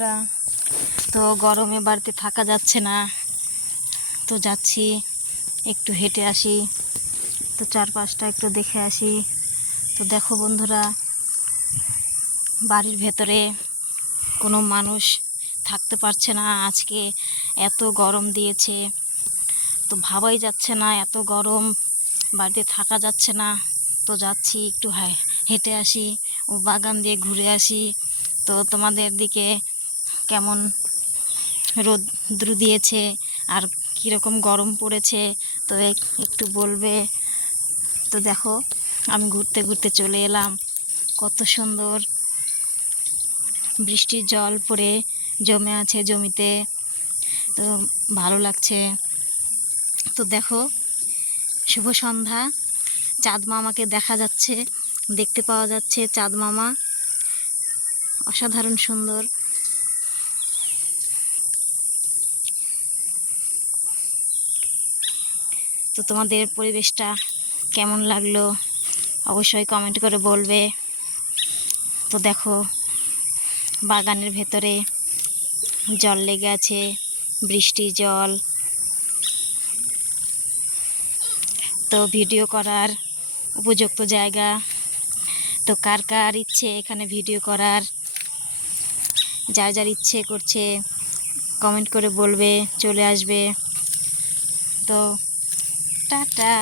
বন্ধুরা, তো গরমে বাড়িতে থাকা যাচ্ছে না, তো যাচ্ছি একটু হেঁটে আসি, তো চারপাশটা একটু দেখে আসি। তো দেখো বন্ধুরা, বাড়ির ভেতরে কোনো মানুষ থাকতে পারছে না। আজকে এত গরম দিয়েছে, তো ভাবাই যাচ্ছে না, এত গরম বাড়িতে থাকা যাচ্ছে না। তো যাচ্ছি একটু হেঁটে আসি ও বাগান দিয়ে ঘুরে আসি। তো তোমাদের দিকে কেমন রৌদ্র দিয়েছে আর কীরকম গরম পড়েছে তো একটু বলবে। তো দেখো, আমি ঘুরতে ঘুরতে চলে এলাম। কত সুন্দর বৃষ্টির জল পড়ে জমে আছে জমিতে, তো ভালো লাগছে। তো দেখো, শুভ সন্ধ্যা। চাঁদ মামাকে দেখা যাচ্ছে, দেখতে পাওয়া যাচ্ছে চাঁদ মামা, অসাধারণ সুন্দর। তো তোমাদের পরিবেশটা কেমন লাগলো অবশ্যই কমেন্ট করে বলবে। তো দেখো, বাগানের ভেতরে জল লেগে আছে, বৃষ্টির জল। তো ভিডিও করার উপযুক্ত জায়গা। তো কার কার ইচ্ছে এখানে ভিডিও করার, যার যার ইচ্ছে করছে কমেন্ট করে বলবে, চলে আসবে। তো টাটা।